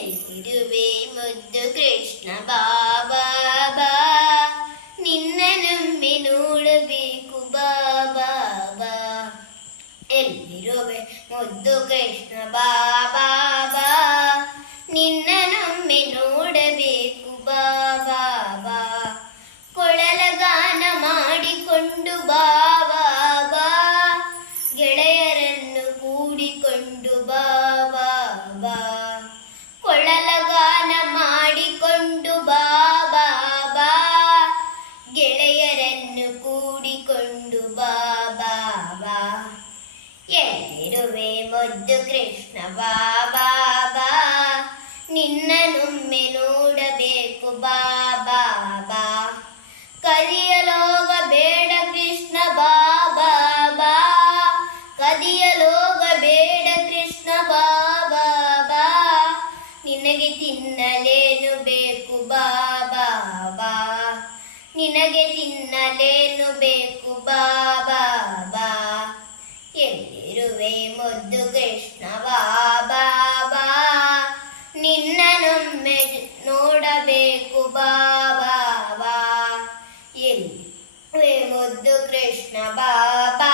ಎಲ್ಲಿರುವೆ ಮುದ್ದು ಕೃಷ್ಣ ಬಾಬಾ ಬಾ ನಿನ್ನನೊಮ್ಮೆ ನೋಡಬೇಕು ಬಾಬಾ ಬಾ ಎಲ್ಲಿರುವೆ ಮುದ್ದು ಕೃಷ್ಣ ಬಾಬಾ ಬಾ ನಿನ್ನನೊಮ್ಮೆ ನೋಡಬೇಕು ಬಾಬಾ ಬಾ ಕೊಳಲ ಗಾನ ಮಾಡಿಕೊಂಡು ಬಾಬಾ ಬಾ ಗೆಳೆಯರನ್ನು ಕೂಡಿಕೊಂಡು ಬಾಬಾ ಕೂಡಿಕೊಂಡು ಬಾಬಾ ಬಾ ಎಲ್ಲಿರುವೆ ಮುದ್ದು ಕೃಷ್ಣ, ಬಾ ಬಾ ನಿನ್ನನೊಮ್ಮೆ ನೋಡಬೇಕು, ಬಾ ಬಾ ಕದಿಯಲೋಗ ಬೇಡ ಕೃಷ್ಣ, ಬಾ ಬಾ ಕದಿಯಲೋಗ ಬೇಡ ಕೃಷ್ಣ ಬಾ ಬಾ. ನಿನಗೆ ತಿನ್ನಲೇನು ಬೇಕು, ಬಾ ಮುದ್ದು ಕೃಷ್ಣ ಬಾಬಾ ನಿನ್ನನೊಮ್ಮೆ ನೋಡಬೇಕು ಬಾಬಾ ಎಲ್ಲಿ ಮುದ್ದು ಕೃಷ್ಣ ಬಾಬಾ